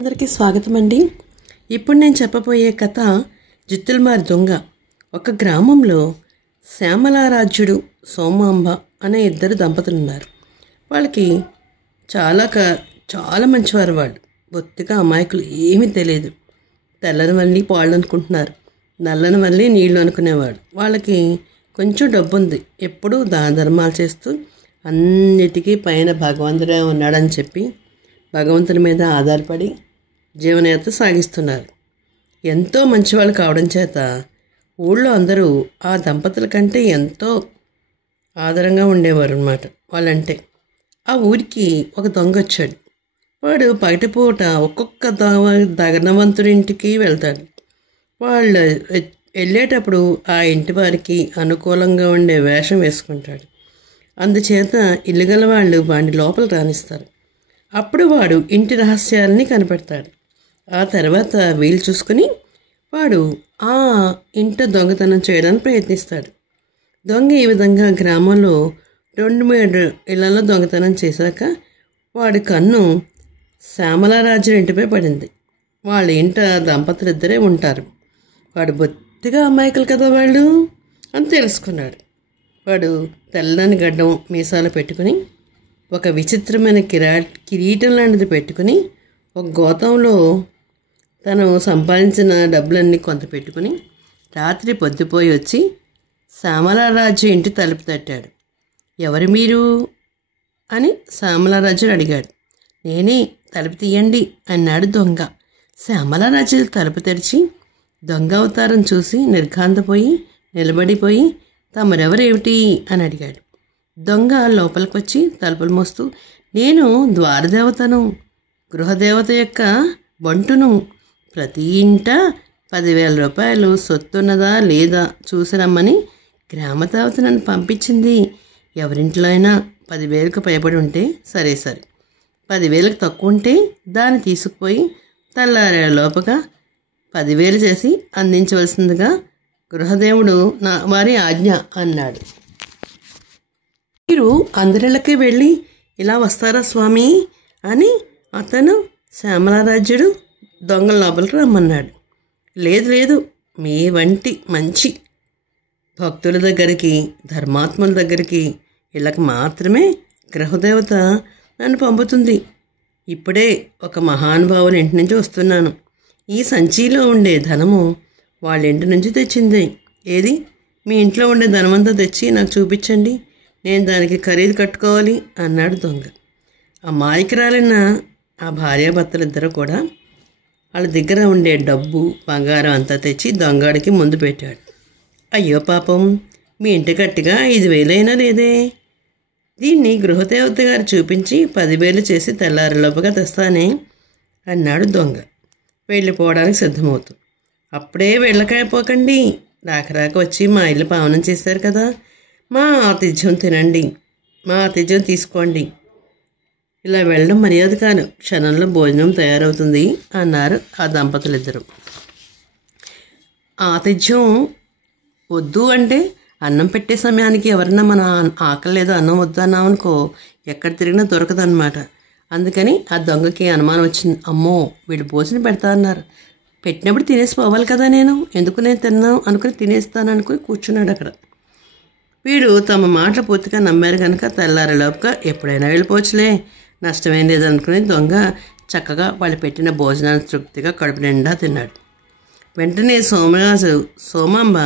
అందరికీ స్వాగతం అండి. ఇప్పుడు నేను చెప్పబోయే కథ జిత్తులమారి దొంగ. ఒక గ్రామంలో శ్యామలారాజ్యుడు, సోమాంబ అనే ఇద్దరు దంపతులు ఉన్నారు. వాళ్ళకి చాలా మంచివారు. వాళ్ళు బొత్తిగా అమాయకులు, ఏమీ తెలియదు. తెల్లని వల్లి పాళ్ళు అనుకుంటున్నారు, నల్లని వల్లి నీళ్లు అనుకునేవాడు. వాళ్ళకి కొంచెం డబ్బు ఉంది. ఎప్పుడూ దాన ధర్మాలు చేస్తూ అన్నిటికీ పైన భగవంతుడే ఉన్నాడని చెప్పి భగవంతుని మీద ఆధారపడి జీవనయాత్ర సాగిస్తున్నారు. ఎంతో మంచివాళ్ళు కావడం చేత ఊళ్ళో అందరూ ఆ దంపతుల కంటే ఎంతో ఆదరంగా ఉండేవారు అన్నమాట వాళ్ళంటే. ఆ ఊరికి ఒక దొంగ వచ్చాడు. వాడు పగటిపూట ఒక్కొక్క దగనవంతుడింటికి వెళ్తాడు. వాళ్ళు వెళ్ళేటప్పుడు ఆ ఇంటి వారికి అనుకూలంగా ఉండే వేషం వేసుకుంటాడు. అందుచేత ఇల్లు గల వాళ్ళు వాడిని లోపల రానిస్తారు. అప్పుడు వాడు ఇంటి రహస్యాలని కనిపెడతాడు. ఆ తర్వాత వీలు చూసుకుని వాడు ఆ ఇంట దొంగతనం చేయడానికి ప్రయత్నిస్తాడు. దొంగ ఈ విధంగా గ్రామంలో 2-3 ఇళ్లలో దొంగతనం చేశాక వాడి కన్ను శ్యామలారాజ్యం ఇంటిపై పడింది. వాళ్ళ ఇంట దంపతులు ఇద్దరే ఉంటారు. వాడు బొత్తిగా అమాయకులు కదా వాళ్ళు అని తెలుసుకున్నాడు. వాడు తెల్లని గడ్డం మీసాలు పెట్టుకుని ఒక విచిత్రమైన కిరీటం లాంటిది పెట్టుకుని ఒక గోతంలో తను సంపాదించిన డబ్బులన్నీ కొంత పెట్టుకుని రాత్రి పొద్దుపోయి వచ్చి శ్యామలారాజ్యం ఇంటి తలుపు తట్టాడు. ఎవరు మీరు అని శ్యామలారాజ్యుడు అడిగాడు. నేనే, తలుపు తీయండి అన్నాడు దొంగ. శ్యామలారాజ్యుడు తలుపు తెరిచి దొంగ అవతారం చూసి నిర్ఘాంతపోయి నిలబడిపోయి తమరెవరేమిటి అని అడిగాడు. దొంగ లోపలికి వచ్చి తలుపులు మోస్తూ, నేను ద్వారదేవతను, గృహదేవత యొక్క బంటును. ప్రతి ఇంట 10,000 రూపాయలు సొత్తున్నదా లేదా చూసిరమ్మని గ్రామదేవత నన్ను పంపించింది. ఎవరింట్లో అయినా 10,000కు పైబడి ఉంటే సరే, 10,000కు తక్కువ ఉంటే దాన్ని తీసుకుపోయి తెల్లారే లోపుగా 10,000 చేసి అందించవలసిందిగా గృహదేవుడు వారి ఆజ్ఞ అన్నాడు. మీరు అందరిళ్ళకి వెళ్ళి ఇలా వస్తారా స్వామి అని అతను శ్యామలారాజ్యుడు దొంగల లోపలికి రమ్మన్నాడు. లేదు, మీ వంటి మంచి భక్తుల దగ్గరికి, ధర్మాత్ముల దగ్గరికి వీళ్ళకి మాత్రమే గృహదేవత నన్ను పంపుతుంది. ఇప్పుడే ఒక మహానుభావుల ఇంటి నుంచి వస్తున్నాను. ఈ సంచిలో ఉండే ధనము వాళ్ళ ఇంటి నుంచి తెచ్చింది. ఏది, మీ ఇంట్లో ఉండే ధనమంతా తెచ్చి నాకు చూపించండి, నేను దానికి ఖరీదు కట్టుకోవాలి అన్నాడు దొంగ. అమాయకురాలైన ఆ భార్యాభర్తలు ఇద్దరు కూడా వాళ్ళ దగ్గర ఉండే డబ్బు, బంగారం అంతా తెచ్చి దొంగడికి ముందు పెట్టాడు. అయ్యో పాపం, మీ ఇంటి గట్టిగా 5,000 అయినా లేదే. దీన్ని గృహదేవత గారు చూపించి 10,000 చేసి తెల్లారిలోపుగా తెస్తానే అన్నాడు దొంగ వెళ్ళిపోవడానికి సిద్ధమవుతూ. అప్పుడే వెళ్ళకపోకండి, రాక వచ్చి మా ఇల్లు పావనం చేశారు కదా, మా ఆతిథ్యం తినండి, మా ఆతిథ్యం తీసుకోండి. ఇలా వెళ్ళడం మర్యాద కాదు, క్షణంలో భోజనం తయారవుతుంది అన్నారు ఆ దంపతులిద్దరూ. ఆతిథ్యం వద్దు అంటే అన్నం పెట్టే సమయానికి ఎవరన్నా మన ఆకలి లేదో అన్నం వద్దు అన్నామనుకో ఎక్కడ తిరిగినా దొరకదన్నమాట. అందుకని ఆ దొంగకి అనుమానం వచ్చింది. అమ్మో, వీళ్ళు భోజనం పెడతా అన్నారు, పెట్టినప్పుడు తినేసి పోవాలి కదా, నేను తిన్నాం అనుకుని తినేస్తాను అనుకుని కూర్చున్నాడు అక్కడ. వీడు తమ మాటలు పూర్తిగా నమ్మారు కనుక తెల్లారేలోపుగా ఎప్పుడైనా వెళ్ళిపోవచ్చులే, నష్టమేం లేదనుకుని దొంగ చక్కగా వాళ్ళు పెట్టిన భోజనాన్ని తృప్తిగా కడుపు నిండా తిన్నాడు. వెంటనే సోమాంబ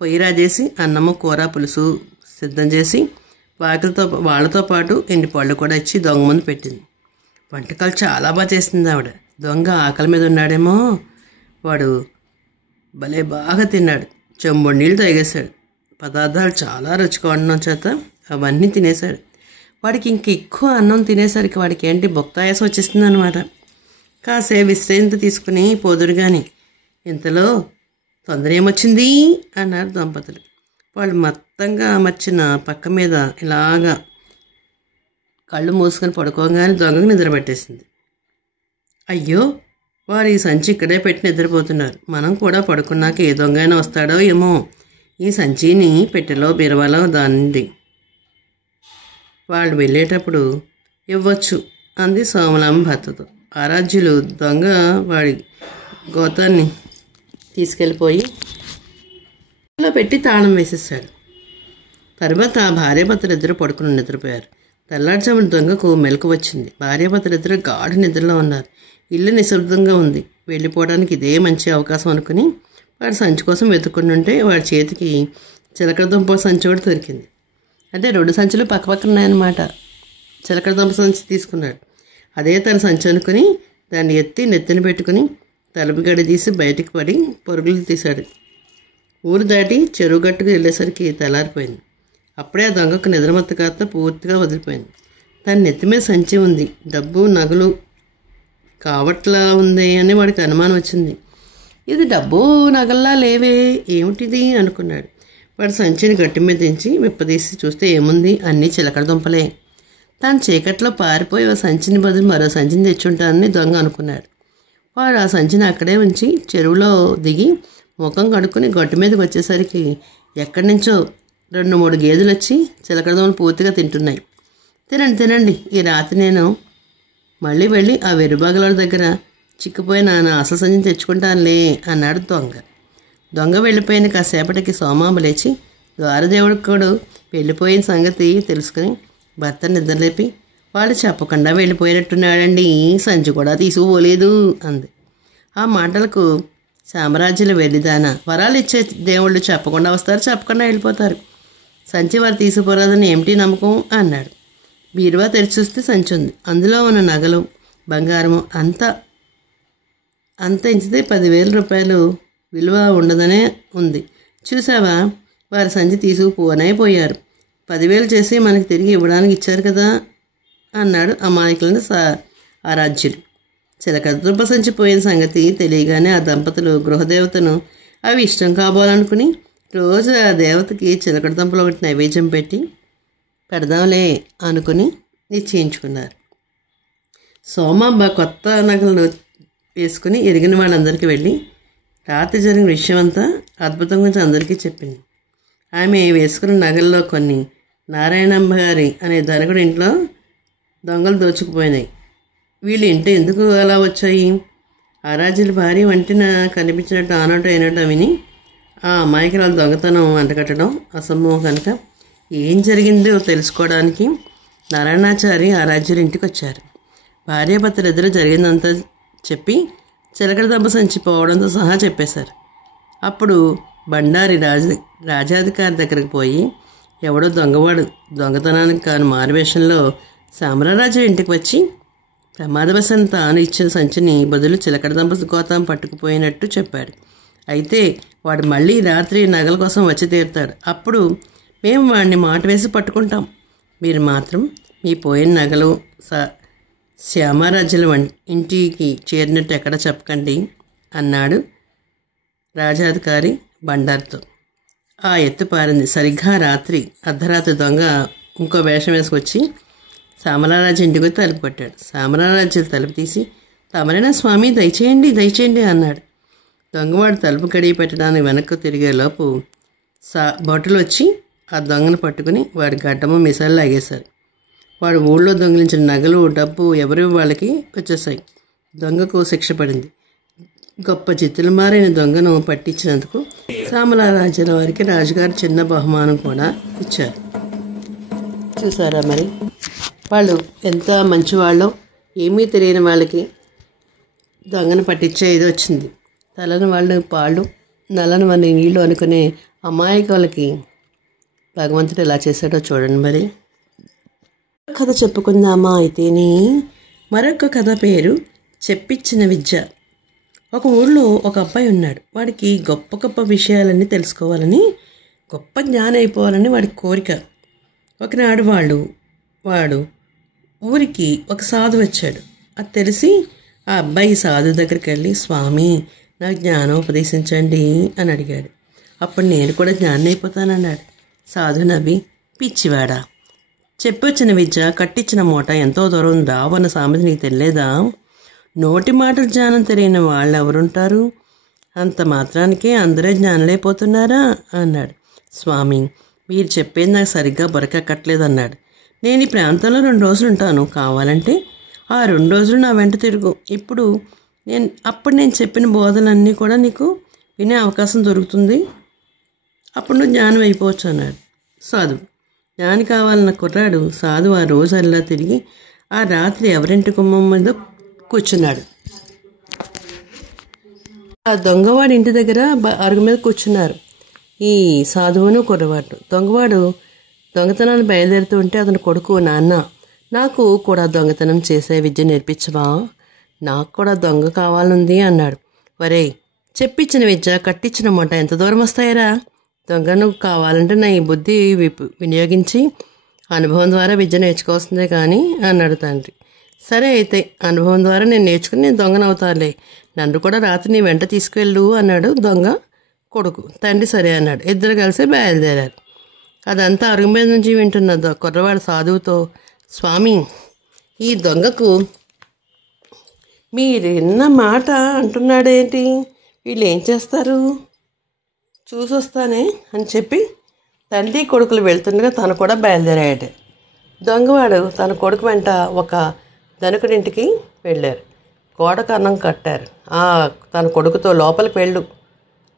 పొయ్యి రాజేసి అన్నము, కూర, పులుసు సిద్ధం చేసి వాళ్ళతో పాటు ఎన్ని పళ్ళు కూడా ఇచ్చి దొంగ ముందు పెట్టింది. వంటకాలు చాలా బాగా చేసింది ఆవిడ. దొంగ ఆకలి మీద ఉన్నాడేమో, వాడు భలే బాగా తిన్నాడు. చెంబుడు నీళ్ళు తాగేశాడు. పదార్థాలు చాలా రుచిగా ఉండడం చేత అవన్నీ తినేశాడు. వాడికి ఎక్కువ అన్నం తినేసరికి వాడికి ఏంటి భుక్తాయాసం వచ్చేస్తుంది అనమాట. కాసేపు విశ్రాంతి తీసుకుని పోదురు కానీ ఇంతలో తొందర ఏమొచ్చింది అన్నారు దంపతులు. వాళ్ళు మొత్తంగా అమర్చిన పక్క మీద ఇలాగా కళ్ళు మూసుకొని పడుకోగానే దొంగకు నిద్రపట్టేసింది. అయ్యో, వారు ఈ సంచి ఇక్కడే పెట్టి నిద్రపోతున్నారు, మనం కూడా పడుకున్నాక ఏ దొంగ అయినా వస్తాడో ఏమో, ఈ సంచిని పెట్టెలో బీరువాలో దానింది, వాళ్ళు వెళ్ళేటప్పుడు ఇవ్వచ్చు అంది సోమలాంబ భర్తతో. ఆరాధ్యులు దొంగ వాడి గోతాన్ని తీసుకెళ్ళిపోయి పెట్టి తాళం వేసేసాడు. తర్వాత భార్యాభర్తలిద్దరూ పడుకుని నిద్రపోయారు. తెల్లారుజామున దొంగకు మెలకు వచ్చింది. భార్యాభర్తలిద్దరూ గాఢ నిద్రలో ఉన్నారు. ఇల్లు నిశ్శబ్దంగా ఉంది. వెళ్ళిపోవడానికి ఇదే మంచి అవకాశం అనుకుని వాడి సంచి కోసం వెతుక్కుంటుంటే వాడి చేతికి చిలకడ దుంప సంచి కూడా దొరికింది. అంటే 2 సంచులు పక్కపక్కన ఉన్నాయన్నమాట. చిలకడ దుంప సంచి తీసుకున్నాడు. అదే తన సంచి అనుకుని దాన్ని ఎత్తి నెత్తిన పెట్టుకుని తలుపు గడి తీసి బయటికి పడి పరుగులు తీశాడు. ఊరు దాటి చెరువు గట్టుకు వెళ్ళేసరికి తెల్లారిపోయింది. అప్పుడే ఆ దొంగకు నిద్రమత్తు కాస్త పూర్తిగా వదిలిపోయింది. తన నెత్తి మీద సంచి ఉంది, డబ్బు నగలు కావట్లా ఉంది అని వాడికి అనుమానం వచ్చింది. ఇది డబ్బు నగల్లా లేవే, ఏమిటిది అనుకున్నాడు. వాడు సంచిని గట్టి మీద దించి విప్పదీసి చూస్తే ఏముంది, అన్నీ చిలకడ దుంపలే. తాను చీకట్లో పారిపోయి ఆ సంచిని బదులు మరో సంచిని తెచ్చుంటానని దొంగ అనుకున్నాడు. వాడు ఆ సంచిని అక్కడే ఉంచి చెరువులో దిగి ముఖం కడుక్కుని గట్టు మీదకి వచ్చేసరికి ఎక్కడి నుంచో 2-3 గేదెలు వచ్చి చిలకడ దుంపలు పూర్తిగా తింటున్నాయి. తినండి తినండి, ఈ రాత్రి నేను మళ్ళీ వెళ్ళి ఆ వెరుబాగల దగ్గర చిక్కిపోయిన నా అసలు సంచిని తెచ్చుకుంటానులే అన్నాడు దొంగ. దొంగ వెళ్ళిపోయిన కాసేపటికి సోమాంబ లేచి ద్వారదేవుడికి కూడా వెళ్ళిపోయిన సంగతి తెలుసుకుని భర్త నిద్రలేపి, వాళ్ళు చెప్పకుండా వెళ్ళిపోయినట్టున్నాడండి, సంచి కూడా తీసుకుపోలేదు అంది. ఆ మాటలకు సామ్రాజ్యాలు వెళ్ళిదానా, వరాలు ఇచ్చే దేవుళ్ళు చెప్పకుండా వస్తారు, చెప్పకుండా వెళ్ళిపోతారు. సంచి వారు తీసుకుపోరాదని ఏమిటి నమ్మకం అన్నాడు. బీరువా తెరిచి చూస్తే సంచి ఉంది. అందులో ఉన్న నగలు బంగారము అంతా ఎంచితే 10,000 రూపాయలు విలువ ఉండదనే ఉంది. చూసావా, వారి సంచి తీసుకుపోనే పోయారు. 10,000 చేసి మనకి తిరిగి ఇవ్వడానికి ఇచ్చారు కదా అన్నాడు అమాయకులను ఆరాధ్యులు. చిలకడ దుంప సంచి పోయిన సంగతి తెలియగానే ఆ దంపతులు గృహదేవతను అవి ఇష్టం కాబోలనుకుని రోజు ఆ దేవతకి చిలకడ దుంపలు ఒకటి నైవేద్యం పెడదాంలే అనుకుని నిశ్చయించుకున్నారు. సోమాంబ కొత్త నగలను వేసుకుని ఎరిగిన వాళ్ళందరికీ వెళ్ళి రాత్రి జరిగిన విషయం అంతా అద్భుతం గురించి అందరికీ చెప్పింది. ఆమె వేసుకున్న నగల్లో కొన్ని నారాయణమ్మ గారి అనే ధనకుడి ఇంట్లో దొంగలు దోచుకుపోయినాయి. వీళ్ళు ఇంటి ఎందుకు అలా వచ్చాయి? ఆరాధ్యుల భార్య వంటిన కనిపించినట్టు ఆనోటో అయినట్టు విని ఆ అమాయకురాలు దొంగతనం అంటకట్టడం అసంభవం కనుక ఏం జరిగిందో తెలుసుకోవడానికి నారాయణాచారి ఆరాధ్యుల ఇంటికి వచ్చారు. భార్యాభర్తలు ఇద్దరు జరిగిందంతా చెప్పి చిలకడ దుంప సంచి పోవడంతో సహా చెప్పేశారు. అప్పుడు బండారి రాజాధికారి దగ్గరికి పోయి ఎవడో దొంగవాడు దొంగతనానికి కాని మారువేషంలో సామ్రారాజు ఇంటికి వచ్చి ప్రమాదవశాన్ని తాను ఇచ్చిన సంచిని బదులు చిలకడ దుంప గోతం పట్టుకుపోయినట్టు చెప్పాడు. అయితే వాడు మళ్ళీ రాత్రి నగల కోసం వచ్చి తీరుతాడు. అప్పుడు మేము వాడిని మాట వేసి పట్టుకుంటాం. మీరు మాత్రం మీ పోయిన నగలు శ్యామరాజ్యుల ఇంటికి చేరినట్టు ఎక్కడ చెప్పకండి అన్నాడు రాజాధికారి బండార్తో. ఆ ఎత్తు పారింది. సరిగ్గా రాత్రి అర్ధరాత్రి దొంగ ఇంకో వేషం వేసుకొచ్చి సామరారాజు ఇంటికి వచ్చి తలుపు కొట్టాడు. సామరారాజు తలుపు తీసి, తమరైనా స్వామి, దయచేయండి దయచేయండి అన్నాడు. దొంగవాడు తలుపు గడియ పెట్టడానికి వెనక్కు తిరిగేలోపు భటులు వచ్చి ఆ దొంగను పట్టుకుని వాడి గడ్డము మిసాలు లాగేశారు. వాడు ఊళ్ళో దొంగిలించిన నగలు డబ్బు ఎవరి వాళ్ళకి వచ్చేసాయి. దొంగకు శిక్ష పడింది. గొప్ప చిత్తులు మారైన దొంగను పట్టించినందుకు సామరారాజుల వారికి రాజుగారు చిన్న బహుమానం కూడా ఇచ్చారు. చూసారా మరి వాళ్ళు ఎంత మంచివాళ్ళో. ఏమీ తెలియని వాళ్ళకి దొంగను పట్టించే ఇది వచ్చింది. తలని వాళ్ళు పాళ్ళు, నల్లని వాళ్ళని నీళ్ళు అనుకునే అమాయకులకి భగవంతుడు ఎలా చేశాడో చూడండి. మరి కథ చెప్పుకుందామా అయితేనే. మరొక కథ పేరు చెప్పించిన విద్య. ఒక ఊళ్ళో ఒక అబ్బాయి ఉన్నాడు. వాడికి గొప్ప గొప్ప విషయాలన్నీ తెలుసుకోవాలని, గొప్ప జ్ఞానం అయిపోవాలని వాడి కోరిక. ఒకనాడు వాడు ఊరికి ఒక సాధు వచ్చాడు. అది తెలిసి ఆ అబ్బాయి సాధు దగ్గరికి వెళ్ళి, స్వామి నాకు జ్ఞానం ఉపదేశించండి అని అడిగాడు. అప్పుడు నేను కూడా జ్ఞానం అయిపోతానన్నాడు. సాధు నవ్వి, పిచ్చివాడా, చెప్పొచ్చిన విద్య కట్టించిన మూట ఎంతో దూరం రావన్న సామెత నీకు తెలియదా? నోటి మాటలు జ్ఞానం తెలియని వాళ్ళు ఎవరుంటారు? అంత మాత్రానికే అందరే జ్ఞానులైపోతున్నారా అన్నాడు. స్వామి మీరు చెప్పేది నాకు సరిగ్గా బొరకెక్కట్లేదు అన్నాడు. నేను ఈ ప్రాంతంలో 2 రోజులు ఉంటాను. కావాలంటే ఆ 2 రోజులు నా వెంట తిరుగు. అప్పుడు నేను చెప్పిన బోధనన్నీ కూడా నీకు వినే అవకాశం దొరుకుతుంది. అప్పుడు నువ్వు జ్ఞానం అయిపోవచ్చు అన్నాడు సాధువు. జ్ఞాని కావాలన్న కుర్రాడు సాధువు ఆ రోజు అలా తిరిగి ఆ రాత్రి ఎవరింటి గుమ్మం మీద కూర్చున్నాడు. ఆ దొంగవాడి ఇంటి దగ్గర అరుగు మీద కూర్చున్నారు ఈ సాధువును కుర్రవాడు. దొంగతనాన్ని బయలుదేరుతూ ఉంటే అతని కొడుకు, నాన్న నాకు కూడా దొంగతనం చేసే విద్య నేర్పించవా? నాకు కూడా దొంగ కావాలనుంది అన్నాడు. వరేయ్, చెప్పించిన విద్య కట్టించిన మూట ఎంత దూరం వస్తాయిరా? దొంగను కావాలంటే నా ఈ బుద్ధి వినియోగించి అనుభవం ద్వారా విద్య నేర్చుకోవాల్సిందే కానీ అన్నాడు తండ్రి. సరే అయితే అనుభవం ద్వారా నేను నేర్చుకుని నేను దొంగనవుతానులే, నన్ను కూడా రాత్రి నీ వెంట తీసుకువెళ్ళు అన్నాడు దొంగ కొడుకు. తండ్రి సరే అన్నాడు. ఇద్దరు కలిసి బయలుదేరారు. అదంతా అరుగు మీద నుంచి వింటున్న కుర్రవాడు సాధువుతో, స్వామి, ఈ దొంగకు మీరున్న మాట అంటున్నాడేంటి? వీళ్ళు ఏం చేస్తారు చూసొస్తానే అని చెప్పి తండ్రి కొడుకులు వెళ్తుండగా తను కూడా బయలుదేరాడు. దొంగవాడు తన కొడుకు వెంట ఒక ధనికుడింటికి వెళ్ళారు. గోడకు అన్నం కట్టారు. తన కొడుకుతో లోపలికి వెళ్ళు,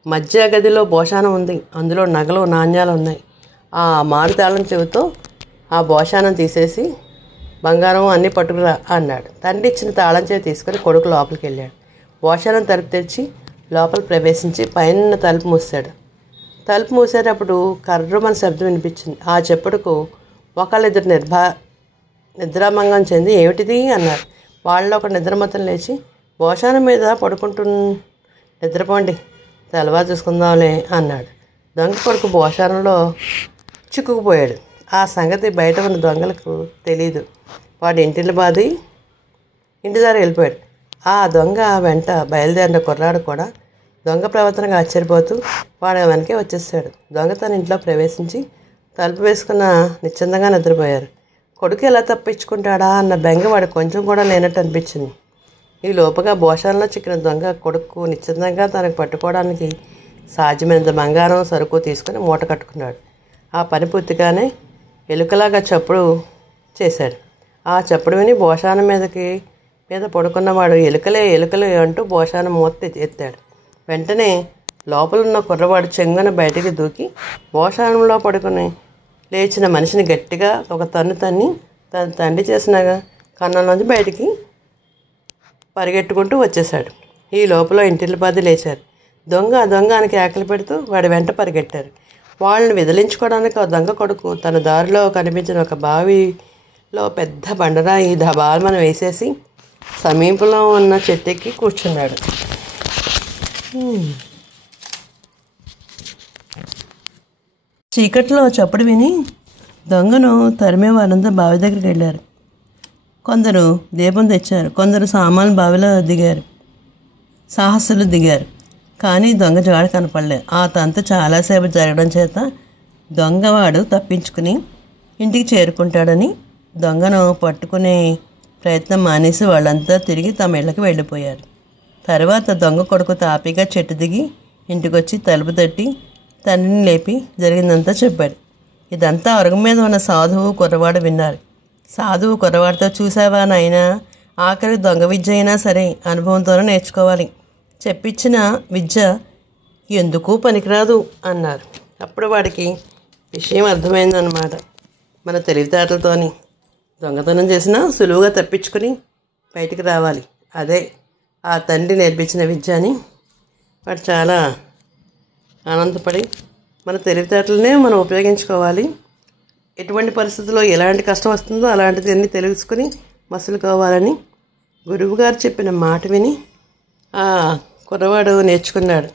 మధ్య గదిలో భోషానం ఉంది, అందులో నగలు నాణ్యాలు ఉన్నాయి. ఆ మారుతాళం చెవితో ఆ భోషానం తీసేసి బంగారం అన్నీ పట్టుకురా అన్నాడు. తండ్రి ఇచ్చిన తాళం చేతి తీసుకొని కొడుకు లోపలికి వెళ్ళాడు. భోషానం తలుపు తెరిచి లోపల ప్రవేశించి పైన తలుపు మూసాడు. తలుపు మూసేటప్పుడు కర్రమని శబ్దం వినిపించింది. ఆ చెప్పుడుకు ఒకళ్ళిద్దరు నిద్రామంగం చెంది ఏమిటిది అన్నారు. వాళ్ళలో ఒక నిద్రమతం లేచి, భోషానం మీద నిద్రపోండి, తెల్లవారు చూసుకుందాంలే అన్నాడు. దొంగ కొడుకు భోషానంలో చిక్కుకుపోయాడు. ఆ సంగతి బయట ఉన్న దొంగలకు తెలీదు. వాడు ఇంటి దారి వెళ్ళిపోయాడు. ఆ దొంగ వెంట బయలుదేరిన కుర్రాడు కూడా దొంగ ప్రవర్తనగా ఆశ్చర్యపోతూ వాడు వెనకే వచ్చేసాడు. దొంగ తన ఇంట్లో ప్రవేశించి తలుపు వేసుకున్న నిశ్చిందంగా నిద్రపోయారు. కొడుకు ఎలా తప్పించుకుంటాడా అన్న బెంగ వాడు కొంచెం కూడా లేనట్టు అనిపించింది. ఈ లోపుగా భోషాలలో చిక్కిన దొంగ కొడుకు నిశ్చిందంగా తనకు పట్టుకోవడానికి సాధ్యమైనంత బంగారం సరుకు తీసుకుని మూట కట్టుకున్నాడు. ఆ పని పూర్తిగానే ఎలుకలాగా చప్పుడు చేశాడు. ఆ చప్పుడు విని భోషానం మీద పడుకున్నవాడు ఎలుకలే అంటూ భోషానం మూత ఎత్తాడు. వెంటనే లోపలున్న కుర్రవాడు చెంగున బయటికి దూకి భోషానంలో పడుకుని లేచిన మనిషిని గట్టిగా ఒక తన్ని తన తండ్రి చేసిన కన్నంలోంచి బయటికి పరిగెట్టుకుంటూ వచ్చేశాడు. ఈ లోపల ఇంటిల్లిపాది లేచారు. దొంగ అని కేకలు పెడుతూ వాడి వెంట పరిగెట్టారు. వాళ్ళని విదిలించుకోవడానికి ఆ దొంగ కొడుకు తన దారిలో కనిపించిన ఒక బావిలో పెద్ద బండరాయి దబాల్మని వేసేసి సమీపంలో ఉన్న చెట్టెక్కి కూర్చున్నాడు. చీకట్లో చప్పుడు విని దొంగను తరిమే వారంతా బావి దగ్గరికి వెళ్ళారు. కొందరు దీపం తెచ్చారు, కొందరు సామాన్లు బావిలో సాహసులు దిగారు. కానీ దొంగ జాడ కనపడలేదు. ఆ తంతు చాలాసేపు జరగడం చేత దొంగవాడు తప్పించుకుని ఇంటికి చేరుకుంటాడని దొంగను పట్టుకునే ప్రయత్నం మానేసి వాళ్ళంతా తిరిగి తమ ఇళ్ళకి వెళ్ళిపోయారు. తర్వాత దొంగ కొడుకు తాపీగా చెట్టు దిగి ఇంటికొచ్చి తలుపు తట్టి తండ్రిని లేపి జరిగిందంతా చెప్పాడు. ఇదంతా అరుగు మీద ఉన్న సాధువు కుర్రవాడు విన్నారు. సాధువు కుర్రవాడితో, చూసావా నాయనా, ఆఖరి దొంగ విద్య అయినా సరే అనుభవంతోనే నేర్చుకోవాలి, చెప్పించిన విద్య ఎందుకు పనికిరాదు అన్నారు. అప్పుడు వాడికి విషయం అర్థమైందన్నమాట. మన తెలివితేటలతోని దొంగతనం చేసినా సులువుగా తప్పించుకొని బయటికి రావాలి, అదే ఆ తండ్రి నేర్పించిన విద్య అని వాడు చాలా ఆనందపడి మన తెలివితేటలనే మనం ఉపయోగించుకోవాలి, ఎటువంటి పరిస్థితుల్లో ఎలాంటి కష్టం వస్తుందో అలాంటిది అన్నీ తెలుసుకుని మసులుకోవాలని గురువుగారు చెప్పిన మాట విని ఆ కుర్రవాడు నేర్చుకున్నాడు.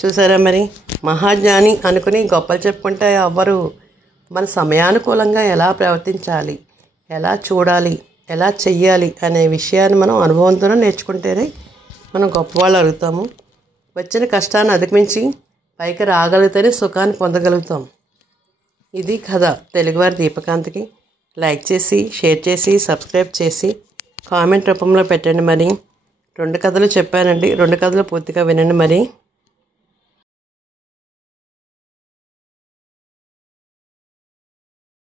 చూసారా మరి, మహాజ్ఞాని అనుకుని గొప్పలు చెప్పుకుంటే అవ్వరు. మన సమయానుకూలంగా ఎలా ప్రవర్తించాలి, ఎలా చూడాలి, ఎలా చెయ్యాలి అనే విషయాన్ని మనం అనుభవంతోనే నేర్చుకుంటేనే మనం గొప్పవాళ్ళు అడుగుతాము. వచ్చిన కష్టాన్ని అధిగమించి పైకి రాగలిగితేనే సుఖాన్ని పొందగలుగుతాం. ఇది కథ. తెలుగువారి దీపకాంత్కి లైక్ చేసి, షేర్ చేసి, సబ్స్క్రైబ్ చేసి, కామెంట్ రూపంలో పెట్టండి. మరి 2 కథలు చెప్పానండి, 2 కథలు పూర్తిగా వినండి. మరి